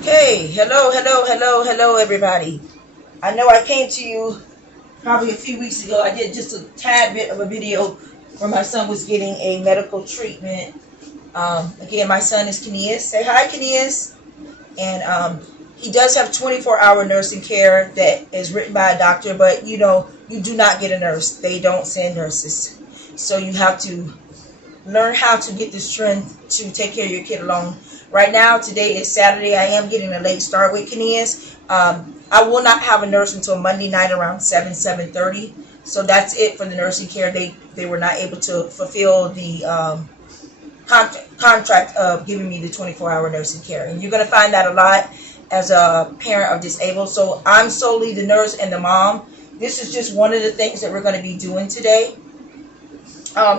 Okay, hello, everybody. I know I came to you probably a few weeks ago. I did just a tad bit of a video where my son was getting a medical treatment. Again, my son is Kineas. Say hi, Kineas. And he does have 24-hour nursing care that is written by a doctor, but you do not get a nurse. They don't send nurses. So you have to learn how to get the strength to take care of your kid alone. Right now, today is Saturday. I am getting a late start with Kineas. I will not have a nurse until Monday night around 7:30. So that's it for the nursing care. They were not able to fulfill the contract of giving me the 24-hour nursing care. And you're going to find that a lot as a parent of disabled. So I'm solely the nurse and the mom. This is just one of the things that we're going to be doing today.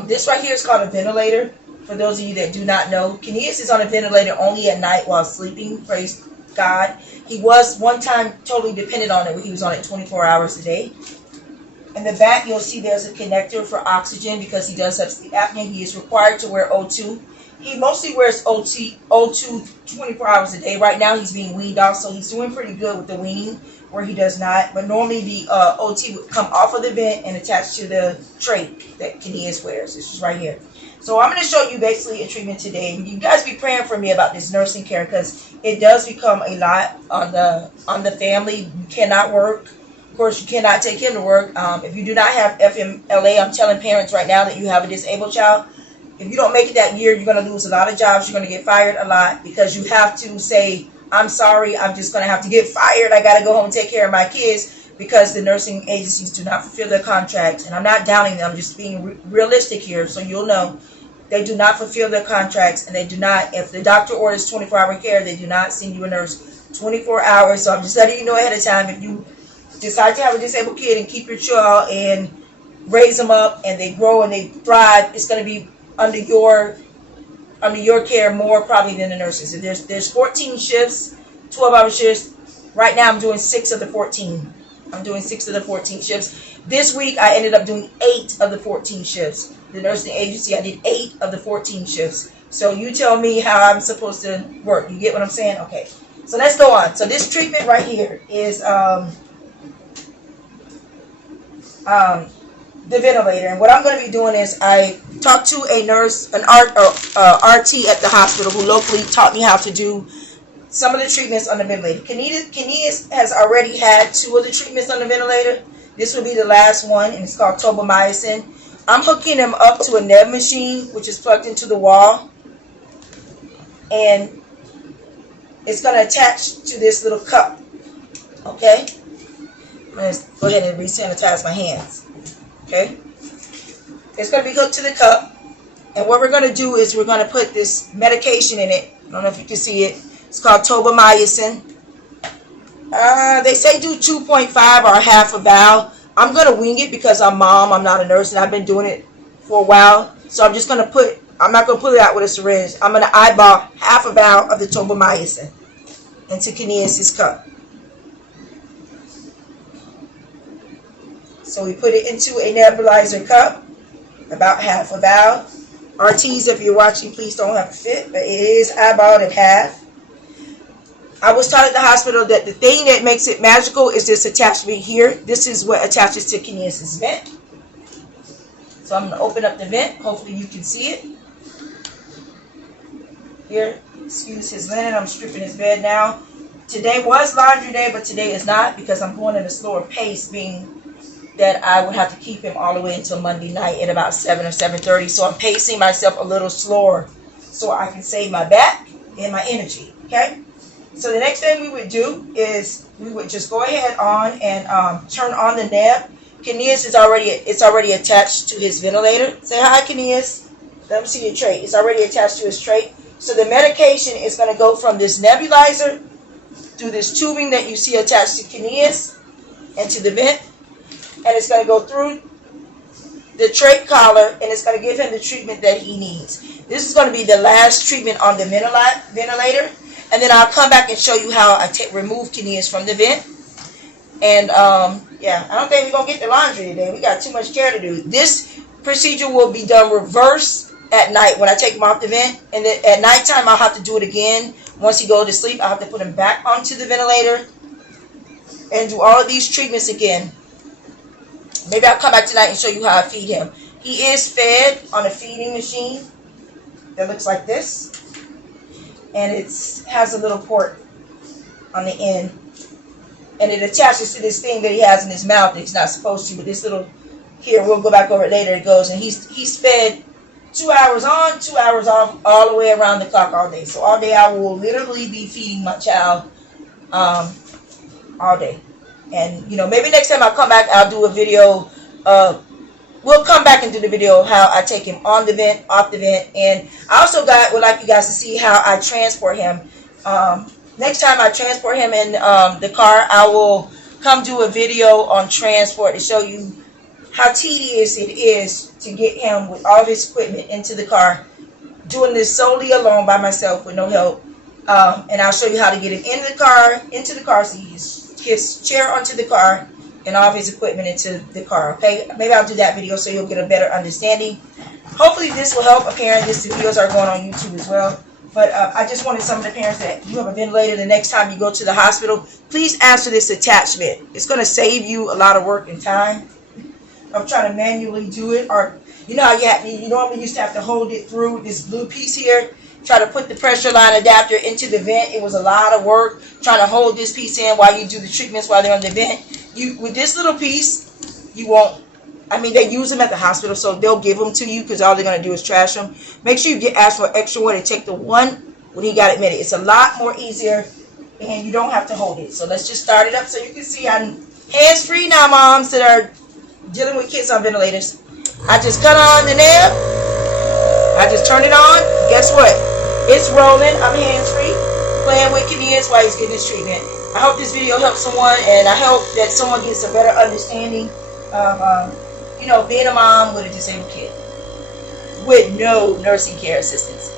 This right here is called a ventilator. For those of you that do not know, Kineas is on a ventilator only at night while sleeping. Praise God. He was one time totally dependent on it when he was on it 24 hours a day. In the back, you'll see there's a connector for oxygen because he does have sleep apnea. He is required to wear O2. He mostly wears O2 24 hours a day. Right now, he's being weaned off, so he's doing pretty good with the weaning, where he does not. But normally, the OT would come off of the vent and attach to the tray that Kineas wears. This is right here. So I'm going to show you basically a treatment today. And you guys be praying for me about this nursing care because it does become a lot on the family. You cannot work. Of course, you cannot take him to work. If you do not have FMLA, I'm telling parents right now that you have a disabled child. If you don't make it that year, you're going to lose a lot of jobs. You're going to get fired a lot because you have to say, I'm sorry, I'm just going to have to get fired. I got to go home and take care of my kids because the nursing agencies do not fulfill their contracts. And I'm not downing them. I'm just being realistic here so you'll know. They do not fulfill their contracts, and they do not, if the doctor orders 24-hour care, they do not send you a nurse 24 hours. So I'm just letting you know ahead of time, if you decide to have a disabled kid and keep your child and raise them up and they grow and they thrive, it's going to be under your care more probably than the nurses. If there's 14 shifts, 12-hour shifts. Right now I'm doing 6 of the 14. I'm doing 6 of the 14 shifts. This week I ended up doing 8 of the 14 shifts. The nursing agency, I did 8 of the 14 shifts. So you tell me how I'm supposed to work. You get what I'm saying? Okay. So let's go on. So this treatment right here is the ventilator. And what I'm going to be doing is I talked to a nurse, an RT at the hospital who locally taught me how to do some of the treatments on the ventilator. Kineas has already had 2 of the treatments on the ventilator. This will be the last one, and it's called tobamycin. I'm hooking him up to a neb machine, which is plugged into the wall. And it's going to attach to this little cup. Okay? I'm going to go ahead and re-sanitize my hands. Okay? It's going to be hooked to the cup. And what we're going to do is we're going to put this medication in it. I don't know if you can see it. It's called tobamycin. They say do 2.5 or a half a vial. I'm going to wing it because I'm mom. I'm not a nurse, and I've been doing it for a while. So I'm just going to I'm not going to put it out with a syringe. I'm going to eyeball half a vial of the tobamycin into Kineas' cup. So we put it into a nebulizer cup, about half a vial. RTs, if you're watching, please don't have to fit, but it is eyeballed at half. I was taught at the hospital that the thing that makes it magical is this attachment here. This is what attaches to Kineas' vent. So I'm going to open up the vent. Hopefully you can see it. Here, excuse his linen. I'm stripping his bed now. Today was laundry day, but today is not because I'm going at a slower pace, being that I would have to keep him all the way until Monday night at about 7 or 7:30. So I'm pacing myself a little slower so I can save my back and my energy. Okay? So the next thing we would do is we would just go ahead on and turn on the neb. Kineas is already attached to his ventilator. Say hi, Kineas. Let me see your tray. It's already attached to his tray. So the medication is going to go from this nebulizer through this tubing that you see attached to Kineas and to the vent. And it's going to go through the trach collar, and it's going to give him the treatment that he needs. This is going to be the last treatment on the ventilator. And then I'll come back and show you how I remove Kineas from the vent. And, yeah, I don't think we're going to get the laundry today. We got too much care to do. This procedure will be done reverse at night when I take him off the vent. And then at nighttime, I'll have to do it again. Once he goes to sleep, I'll have to put him back onto the ventilator and do all of these treatments again. Maybe I'll come back tonight and show you how I feed him. He is fed on a feeding machine that looks like this. And it has a little port on the end. And it attaches to this thing that he has in his mouth that he's not supposed to. But this little, here, we'll go back over it later. It goes, and he's fed 2 hours on, 2 hours off, all the way around the clock all day. So all day I will literally be feeding my child all day. And, you know, maybe next time I come back, I'll do a video. We'll come back and do the video of how I take him on the vent, off the vent. And I also would like you guys to see how I transport him. Next time I transport him in the car, I will come do a video on transport to show you how tedious it is to get him with all of his equipment into the car. Doing this solely alone by myself with no help. And I'll show you how to get him into the car seat, his chair onto the car, and all of his equipment into the car. Okay, maybe I'll do that video so you'll get a better understanding. Hopefully this will help a parent. The videos are going on YouTube as well. But I just wanted some of the parents that you have a ventilator, the next time you go to the hospital, please ask for this attachment. It's going to save you a lot of work and time of trying to manually do it. Or you know how you normally used to have to hold it through this blue piece here, try to put the pressure line adapter into the vent. It was a lot of work trying to hold this piece in while you do the treatments while they're on the vent. With this little piece, you won't. I mean, they use them at the hospital, so they'll give them to you because all they're going to do is trash them. Make sure you ask for extra one and take the one when he got admitted. It's a lot more easier, and you don't have to hold it. So let's just start it up so you can see I'm hands-free now, moms that are dealing with kids on ventilators. I just cut on the nail. I just turn it on. Guess what? It's rolling. I'm hands-free, playing with kids while he's getting his treatment. I hope this video helps someone, and I hope that someone gets a better understanding of you know, being a mom with a disabled kid with no nursing care assistance.